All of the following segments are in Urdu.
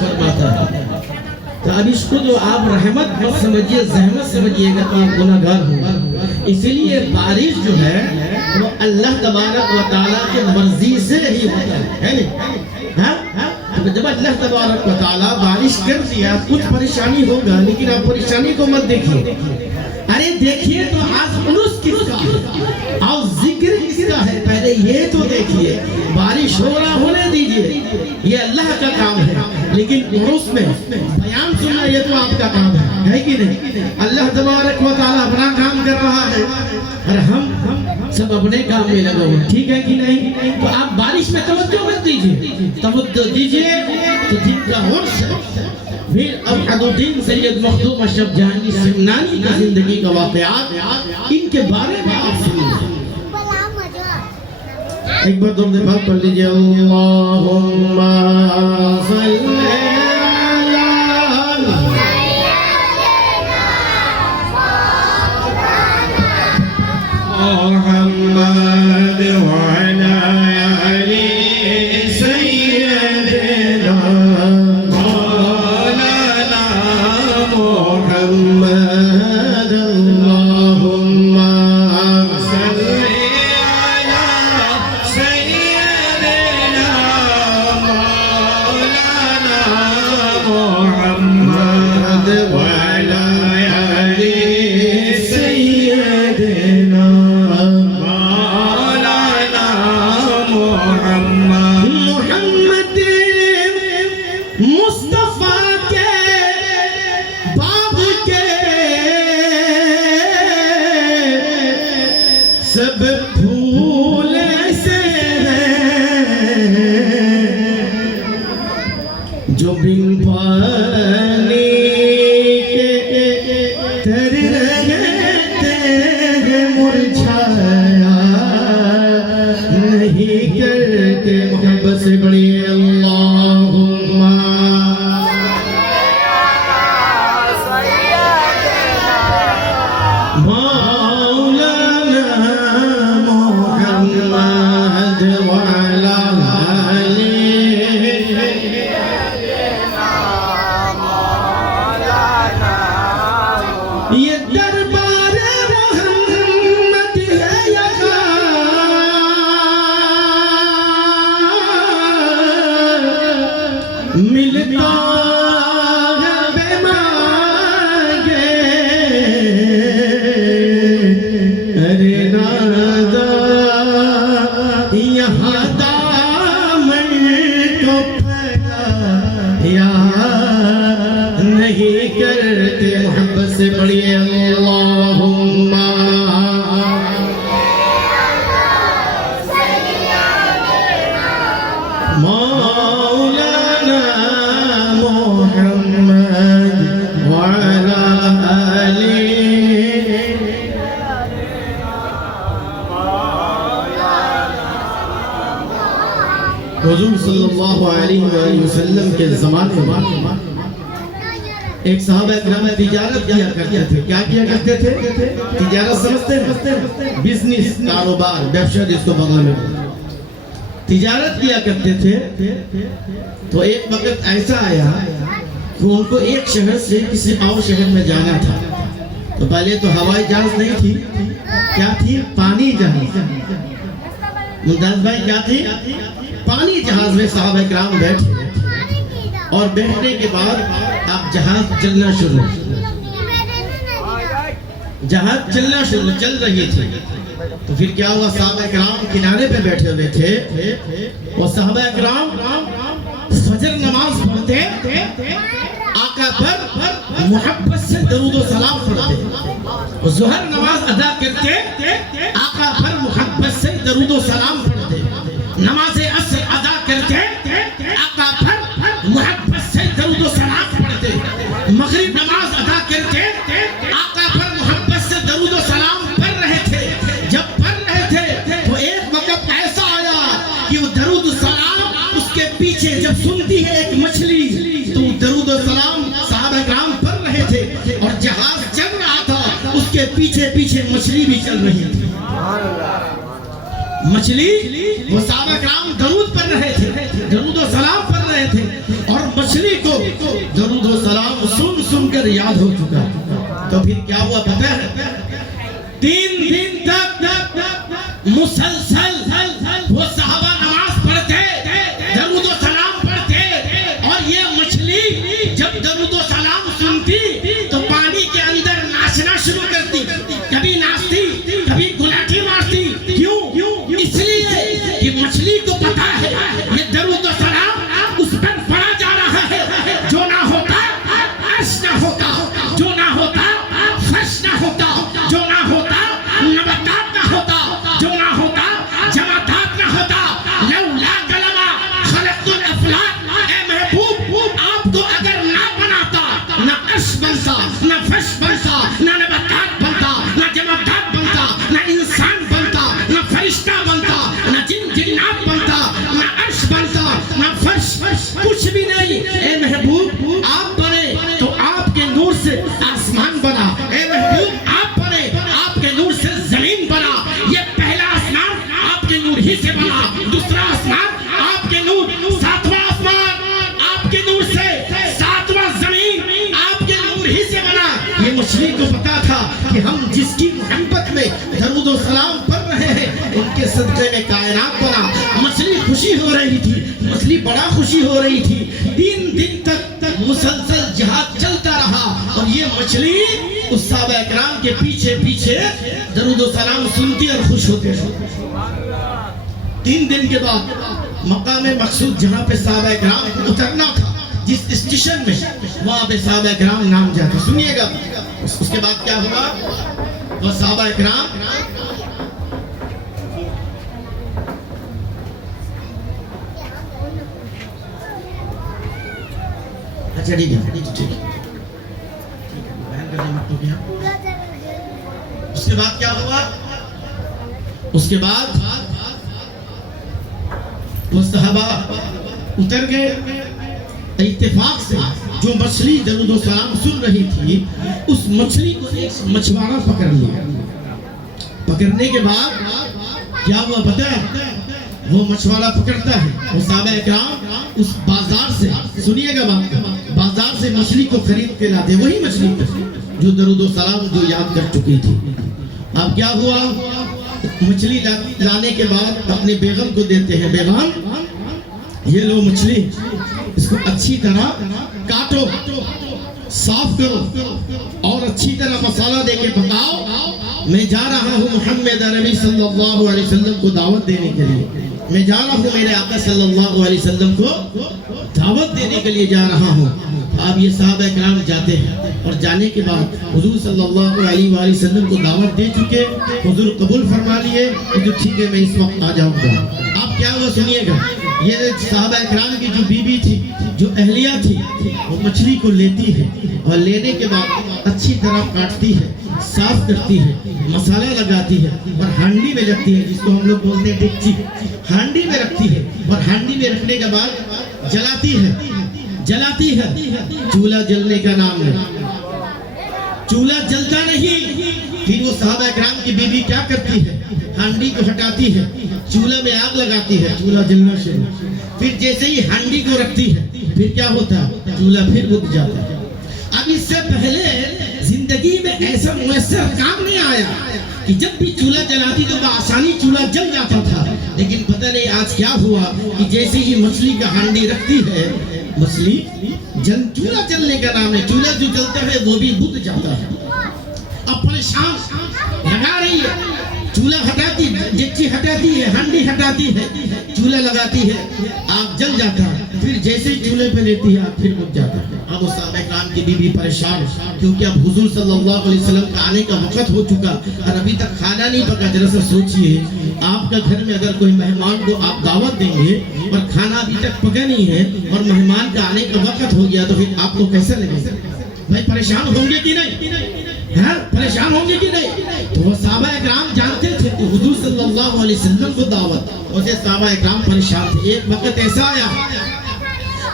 فرماتا ہے. تو اب اس کو جو آپ رحمت مت سمجھیے، زحمت سمجھیے گا تو آپ گناہ گار ہوں. اسی لیے بارش جو ہے وہ اللہ تبارک و تعالیٰ کے مرضی سے ہی ہوتا ہے نہیں؟ جب اللہ تبارک و تعالیٰ بارش کر دیا کچھ پریشانی ہوگا، لیکن آپ پریشانی کو مت دیکھیے. ارے دیکھیے تو آج انس کس کا ہے اور ذکر کس کا ہے، پہلے یہ تو دیکھیے. بارش ہو رہا ہونے دیجئے، یہ اللہ کا کام ہے، لیکن عرس میں بیان سننا یہ تو آپ کا کام ہے کہ نہیں؟ اللہ تبارک و تعالیٰ اپنا کام کر رہا ہے اور ہم سب اپنے کام میں لگے ہوئے، ٹھیک ہے کہ نہیں؟ تو آپ بارش میں توجہ مت دیجئے، توجہ دیجئے تو جن کا عرس ہے. پھر ابعد الدین سید مخدوم اشرف جہانگیر سمنانی کی زندگی کا واقعات، ان کے بارے میں آپ سنیے. ایک بار درود پاک پڑھ لیجئے. اللہم صلی محمد وعلى آل سيدنا مولانا محمد. اللهم صل على سيدنا مولانا محمد وعلى آل سيدنا محمد مصطفیٰ کے باب کے سب پھول ایسے ہیں جو بن پانی کے تر رہتے ہیں، مرجھایا نہیں کرتے. محبت سے بڑی اللہم مولانا محمد وعلا آل یہ دربار محمد ہے یہاں، ملتا ہے بے مانگے. ارے نادا یہاں دامن کو پھیلایا نہیں کرتے. محبت سے پڑھیے اللہم مولانا محمد وعلى آل حضور صلی اللہ علیہ وآلہ وسلم کے زمانے میں ایک صحابہ اکرام تجارت کیا کرتے تھے. کیا کیا کرتے تھے؟ تجارت سمجھتے ہیں، بزنس، کاروبار، بیبشہ جس کو بغل میں تجارت کیا کرتے تھے. تو ایک وقت ایسا آیا کہ ان کو ایک شہر سے کسی اور شہر میں جانا تھا. تو پہلے تو ہوائی جہاز نہیں تھی، کیا تھی؟ پانی جہاز. ممتاز بھائی کیا تھی؟ پانی جہاز میں صحابہ اکرام بیٹھے اور بیٹھنے کے بعد اب جہاز چلنا شروع، جہاز چلنا شروع، چل رہی تھی. تو پھر کیا ہوا؟ صحابہ اکرام کنارے پہ بیٹھے ہوئے تھے اور صحابہ اکرام فجر نماز پڑھتے، آقا پر محبت سے درود و سلام پڑھتے. ظہر نماز ادا کرتے، آقا پر محبت سے درود و سلام پڑھتے. نماز عصر ادا کرتے، آقا پر محبت سے درود و سلام پڑھتے. مغرب نماز ادا کرتے، آقا پر محبت سے درود و سلام پڑھ رہے تھے. جب پڑھ رہے تھے تو ایک وقت ایسا آیا کہ وہ درود و سلام اس کے پیچھے جب سنتی ہے ایک مچھلی، تو درود و سلام صحابہ کرام پڑھ رہے تھے اور جہاز چل رہا تھا، اس کے پیچھے پیچھے مچھلی بھی چل رہی تھی. مچھلی وہ صحابہ کرام درود پڑھ رہے تھے، درود و سلام پڑھ رہے رہے تھے اور مچھلی کو درود و سلام سن سن کر یاد ہو چکا. تو پھر کیا ہوا پتہ ہے؟ 3 دن تک مسلسل وہ صحابہ نماز پڑھتے، درود و سلام پڑھتے، اور یہ مچھلی جب درود و سلام سنتی تو پانی کے اندر ناچنا شروع کرتی، کبھی ناچتی کبھی گلاٹھی مارتی. کیوں؟ اس لیے کہ مچھلی کو پتا ہے یہ درود و سلام اس پر پڑا جا رہا ہے. جو نہ ہوتا عرش نہ ہوتا، جو نہ ہوتا فرش نہ ہوتا، جو نہ ہوتا نباتات نہ ہوتا، جو نہ ہوتا جمادات نہ ہوتا. لولا کلمہ خلقت الافلاک، اے محبوب آپ کو اگر نہ بناتا نہ عرش بنتا، نہ فرش بنتا، نہ نباتات بنتا، نہ جمادات بنتا، نہ انسان بنتا، نہ فرشتہ بنتا، نہ جنات بنتا، نہ عرش بنتا، نہ فرش، کچھ بھی نہیں. اے محبوب آپ بنے تو آپ کے نور سے آسمان بنا. اے محبوب آپ بنے آپ کے نور سے زمین بنا. یہ پہلا آسمان آپ کے نور ہی سے بنا، دوسرا آسمان آپ کے نور، 7واں آسمان آپ کے نور سے، 7واں زمین آپ کے نور ہی سے بنا. یہ مچھلی کو پتا تھا کہ ہم جس کی محبت میں درود و سلام پڑھ رہے ہیں ان کے صدقے میں کائنات بنا. مچھلی خوشی ہو رہی تھی، مچھلی بڑا خوشی ہو رہی تھی. 3 دن تک مسلسل جہاد چلتا رہا اور یہ مچھلی اس صحابہ اکرام کے پیچھے پیچھے درود و سلام سنتی اور خوش ہوتے رہے. 3 دن کے بعد مقام مقصود جہاں پہ صحابہ اکرام کو اترنا تھا، جس اسٹیشن میں، وہاں پہ صحابہ اکرام نام جاتے. سنیے گا اس کے بعد کیا ہوا. وہ صحابہ اکرام اچھا ٹھیک ہے. اس کے بعد کیا ہوا؟ اس کے بعد وہ صحابہ اتر گئے. اتفاق سے جو مچھلی درود و سلام سن رہی تھی اس مچھلی کو ایک مچھوارا پکڑ لیا. پکڑنے کے بعد کیا ہوا پتہ ہے؟ وہ مچھوارا پکڑتا ہے، وہ صحابہ اکرام اس بازار سے، سنیے گا بات، بازار سے مچھلی کو خرید کے لاتے، وہی مچھلی جو درود و سلام جو یاد کر چکی تھی. اب کیا ہوا؟ مچھلی لانے کے بعد اپنے بیگم کو دیتے ہیں. بیگم یہ لو مچھلی، اس کو اچھی طرح کاٹو، صاف کرو اور اچھی طرح مسالہ دے کے پکاؤ. میں جا رہا ہوں محمد عربی صلی اللہ علیہ وسلم کو دعوت دینے کے لیے. میں جا رہا ہوں میرے آقا صلی اللہ علیہ وسلم کو دعوت دینے کے لیے جا رہا ہوں. اب یہ صحابہ اکرام جاتے ہیں اور جانے کے بعد حضور صلی اللہ علیہ وآلہ وسلم کو دعوت دے چکے. حضور قبول فرما لیے کہ ٹھیک ہے میں اس وقت آ جاؤں گا. اب کیا ہوا سنیے گا. یہ صحابہ اکرام کی جو بیوی تھی، جو اہلیہ تھی، وہ مچھلی کو لیتی ہے اور لینے کے بعد اچھی طرح کاٹتی ہے، صاف کرتی ہے، مسالہ لگاتی ہے اور ہانڈی میں رکھتی ہے، جس کو ہم لوگ بولتے ہیں ڈیگچی. ہانڈی میں رکھتی ہے اور ہانڈی میں رکھنے کے بعد جلاتی ہے. چولہا جلنے کا نام ہے، چولہا جلتا نہیں. پھر وہ صحابہ اکرام کی بیوی کیا کرتی ہے؟ ہانڈی کو ہٹاتی ہے، چولہا میں آگ لگاتی ہے، چولہا جلنا شروع. پھر جیسے ہی ہانڈی کو رکھتی ہے پھر کیا ہوتا ہے؟ چولہا پھر بجھ جاتا ہے. اب اس سے پہلے زندگی میں ایسا میسر کام نہیں آیا کہ جب بھی چولہا جلاتی تو بآسانی چولہا جل جاتا تھا. لیکن پتہ نہیں آج کیا ہوا کہ جیسے ہی مچھلی کا ہانڈی رکھتی ہے، مچھلی چولہا جلنے کا نام ہے، چولہا جو جلتا ہے وہ بھی بجھ جاتا ہے. اب پریشان لگا رہی ہے، چولہا ہٹاتی ہے، ڈیگچی ہٹاتی ہے، ہانڈی ہٹاتی ہے، چولہا لگاتی ہے، آگ جل جاتا ہے. پھر جیسے ہی چولہے پہ لیتی ہے آگ پھر بجھ جاتا ہے. اب اس صحابہ اکرام کی بیوی پریشان، کیونکہ اب حضور صلی اللہ علیہ وسلم کا آنے کا وقت ہو چکا اور ابھی تک کھانا نہیں پکا. ذرا سا سوچئے، آپ کا گھر میں اگر کوئی مہمان کو آپ دعوت دیں گے اور کھانا ابھی تک پکا نہیں ہے اور مہمان کا آنے کا وقت ہو گیا تو پھر آپ کو کیسا لگے گا؟ بھائی پریشان ہوں گے کہ نہیں؟ ہاں پریشان ہوں گے کہ نہیں؟ تو وہ صحابہ اکرام جانتے تھے کہ حضور صلی اللہ علیہ وسلم کو دعوت، اسے صحابہ اکرام پریشان تھے. ایک وقت ایسا آیا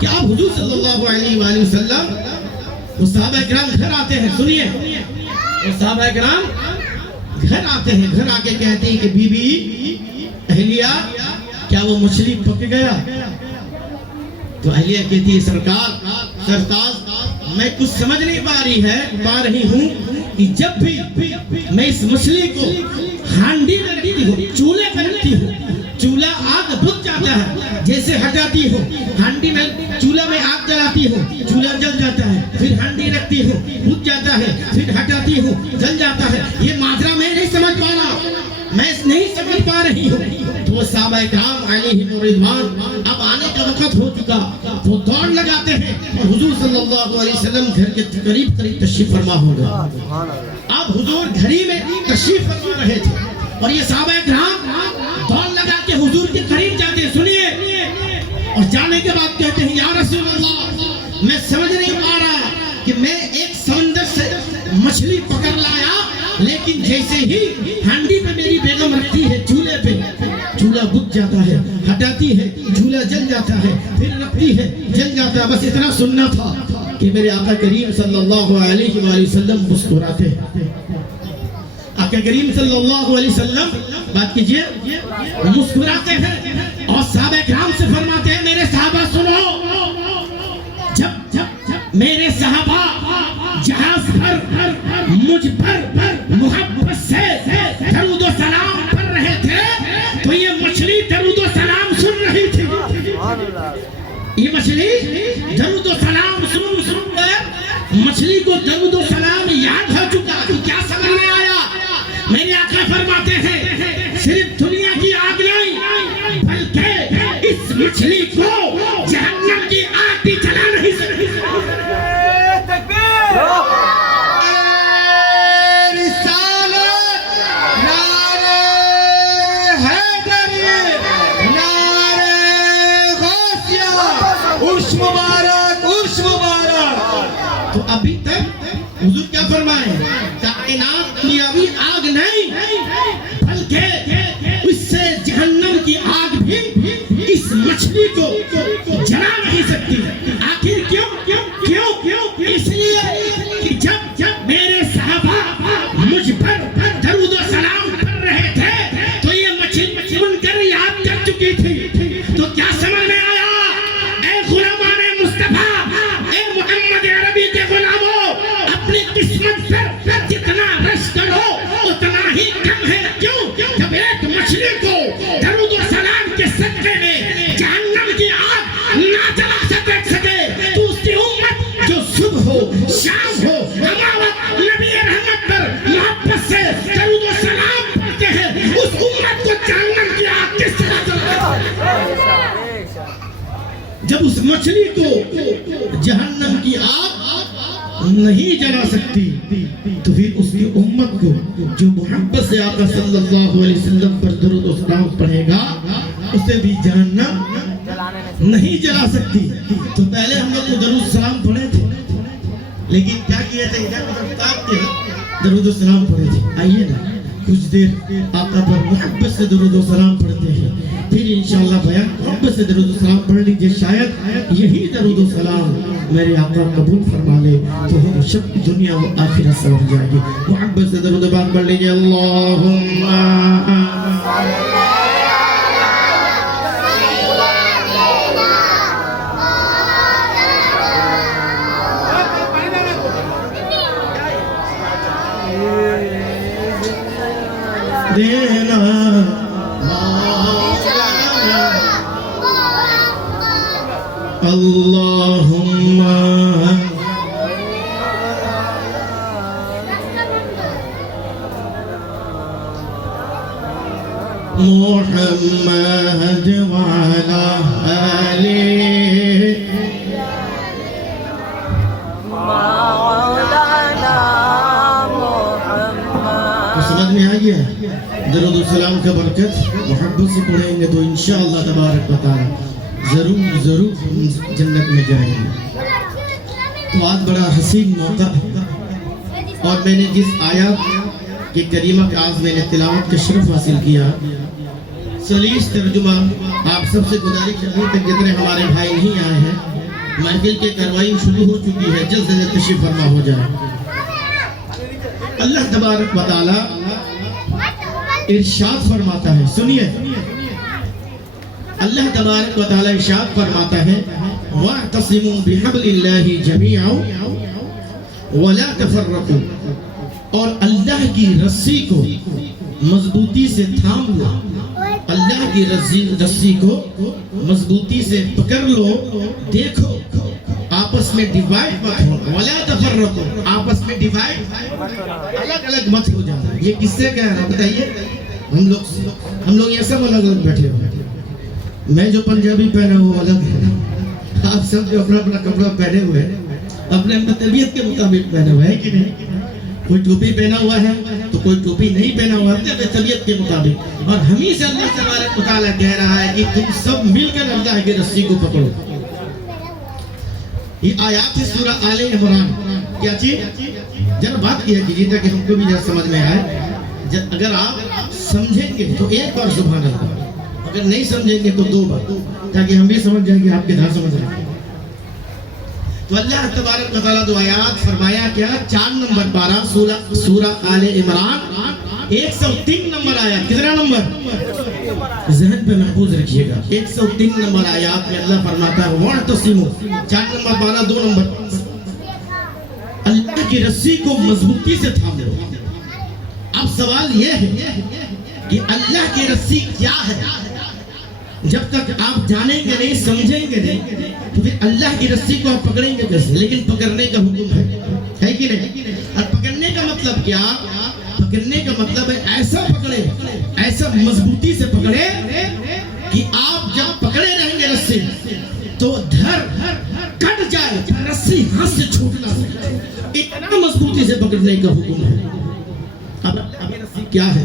کہ اب حضور صلی اللہ علیہ وآلہ وسلم، وہ صحابہ اکرام گھر آتے ہیں. سنیے، وہ صحابہ اکرام گھر آتے ہیں، گھر آ کے کہتے ہیں کہ بی بی اہلیہ کیا وہ مچھلی پک گیا؟ تو اہلیہ کہتی ہے سرتاز میں کچھ سمجھ نہیں پا رہی ہوں کہ جب بھی میں اس مچھلی کو ہانڈی میں رکھتی ہوں، چولہے پر رکھتی ہوں، چولہا آگ بجھ جاتا ہے، جیسے ہٹاتی ہوں ہانڈی میں، چولہا میں آگ جلاتی ہوں، چولہا جل جاتا ہے، پھر ہانڈی رکھتی ہوں، بجھ جاتا ہے، پھر ہٹاتی ہوں، جل جاتا ہے، یہ ماجرا میں نہیں سمجھ پا رہا، میں نہیں سمجھ پا رہی ہوں۔ تو صحابہ کرام علیہم رضوان اب آنے کا وقت ہو چکا، وہ دوڑ لگاتے ہیں اور حضور صلی اللہ علیہ وسلم گھر کے قریب تشریف فرما ہو گئے۔ اب حضور گھری میں تشریف فرما رہے تھے اور یہ صحابہ کرام دوڑ لگا کے حضور کے قریب جاتے ہیں، سنیے، اور جانے کے بعد کہتے ہیں یا رسول اللہ میں سمجھ نہیں پا رہا کہ میں ایک سمندر سے مچھلی پکڑ لایا، لیکن جیسے ہی ہانڈی پہ میری بیگم رکھتی ہے چولہے پہ، چولہا بجھ جاتا ہے، ہٹاتی ہے چولہا جل جاتا ہے، پھر رکھتی ہے جل جاتا ہے۔ بس اتنا سننا تھا کہ میرے آقا کریم صلی اللہ علیہ وآلہ وسلم مسکراتے ہیں، آقا کریم صلی اللہ علیہ وسلم بات کیجئے مسکراتے ہیں اور صحابہ کرام سے فرماتے ہیں میرے صحابہ سنو، جب میرے صحابہ جہاز پر مجھ پر محبت سے درود و سلام پڑھ رہے تھے تو یہ مچھلی درود و سلام سن رہی تھی، یہ مچھلی درود و سلام سن کر مچھلی کو درود و سلام یاد ہو چکا۔ تو کیا سمجھ میں آیا؟ میرے آقا فرماتے ہیں صرف دنیا کی آگ نہیں بلکہ اس مچھلی کو جہنم کی آگ بھی جلا نہیں سکتی۔ تو ابھی تک حضور کیا فرمائے؟ کائنات کی ابھی آگ نہیں بلکہ اس سے جہنم کی آگ بھی اس مچھلی کو جلا نہیں سکتی۔ آخر کیوں؟ اس لیے کہ جب میرے صحابہ مجھ پر درود و سلام کر رہے تھے تو یہ مچھلی سن کر یاد کر چکی تھی۔ تو کیا سمجھ میں آیا؟ اے غلامان مصطفیٰ، اے محمد عربی کے غلاموں، اپنی قسمت پر جتنا رش کرو اتنا ہی کم ہے۔ کیوں؟ جب ایک مچھلی کو درود و سلام کے صدقے میں جہنم کی آگ نہ جلا سکے تو اس کی امت جو صبح ہو شام ہو ہمارا نبی رحمت پر محبت سے درود و سلام پڑھتے ہیں، اس امت کو جہنم کی آگ کس طرح جلا؟ جب اس مچھلی کو جہنم کی آگ نہیں جلا سکتی تو پھر اس کی امت کو جو محبت سے آقا صلی اللہ علیہ وسلم پر درود و سلام پڑھے گا اسے بھی جہنم نہیں جلا سکتی۔ تو پہلے ہم لوگ کو درود و سلام پڑھے تھے، لیکن کیا کیا تھا؟ ادھر درود و سلام پڑھے تھے۔ آئیے نا کچھ دیر آقا پر محبت سے درود و سلام پڑھتے ہیں، پھر انشاءاللہ بیان محبت سے درود و سلام پڑھ لیجئے، شاید یہی درود و سلام میرے آقا قبول فرما لے تو ہم شب دنیا و آخرت سمجھ جائیں گے۔ محبت سے درود و بات پڑھ لیجئے، اللہم دینا اللہم محمد وعلا آلہ۔ سمجھ میں آ گیا؟ درود و سلام کا برکت محبت سے پڑھیں گے تو انشاءاللہ تبارک و تعالی ضرور ہم جنت میں جائیں گے۔ تو آج بڑا حسین موقع ہے اور میں نے جس آیات کے کریمہ کا آج میں نے تلاوت کا شرف حاصل کیا، سلیس ترجمہ آپ سب سے گزارش ہے کہ جتنے ہمارے بھائی نہیں آئے ہیں، محفل کے کارروائی شروع ہو چکی ہے، جلد سے جلد تشریف فرما ہو جائے۔ اللہ تبارک و تعالی ارشاد فرماتا ہے، سنیے، اللہ تبارک و تعالی ارشاد فرماتا ہے وَاعْتَصِمُوا بِحَبْلِ اللَّهِ جَمِيعًا وَلَا تَفَرَّقُوا، اور اللہ کی رسی کو مضبوطی سے تھام لو، اللہ کی رسی کو مضبوطی سے پکڑ لو، دیکھو آپس میں ڈیوائیڈ مت ہو، وَلَا تَفَرَّقُوا، آپس میں ڈیوائیڈ الگ الگ مت ہو جانا۔ یہ کس سے کہہ رہا بتائیے؟ ہم لوگ یہ سب الگ الگ بیٹھے ہوئے ہیں، میں جو پنجابی پہنا وہ الگ ہے، آپ سب جو اپنا اپنا کپڑا پہنے ہوئے ہیں اپنے اپنے طبیعت کے مطابق پہنے ہوئے ہیں کہ نہیں؟ کوئی ٹوپی پہنا ہوا ہے تو کوئی ٹوپی نہیں پہنا ہوا ہے، اپنے طبیعت کے مطابق۔ اور ہمیں سے اللہ تبارک و تعالیٰ کہہ رہا ہے کہ تم سب مل کر اللہ کی رسی کو پکڑو۔ یہ آیات ہے سورہ آل عمران۔ کیا چیز؟ ذرا بات کیا کیجیے تاکہ ہم کو بھی ذرا سمجھ میں آئے۔ اگر آپ سمجھیں گے تو ایک بار سبحان اللہ، اگر نہیں سمجھیں گے تو دو بار، تاکہ ہم بھی سمجھ جائیں گے آپ کے دھار سمجھ رہے ہیں۔ تو اللہ تبارک و تعالیٰ دو آیات فرمایا کیا؟ 4 نمبر پارہ سورہ آل عمران 103 نمبر آیات۔ کتنا نمبر؟ ذہن پہ محفوظ رکھیے گا۔ 103 نمبر آیات میں اللہ فرماتا ہے وَاعْتَصِمُوا، 4 نمبر پارہ 2 نمبر، اللہ کی رسی کو مضبوطی سے تھام لو۔ اب سوال یہ ہے کہ اللہ کی رسی کیا ہے؟ جب تک آپ جانیں گے نہیں، سمجھیں گے نہیں، تو پھر اللہ کی رسی کو آپ پکڑیں گے کیسے؟ لیکن پکڑنے کا حکم ہے کہ نہیں؟ اور پکڑنے کا مطلب کیا؟ پکڑنے کا مطلب ہے ایسا پکڑے، ایسا مضبوطی سے پکڑے کہ آپ جب پکڑے رہیں گے رسی تو دھر کٹ جائے، رسی ہاتھ سے چھوٹ نہ سکے، اتنا مضبوطی سے پکڑنے کا حکم ہے۔ اب رسی کیا ہے؟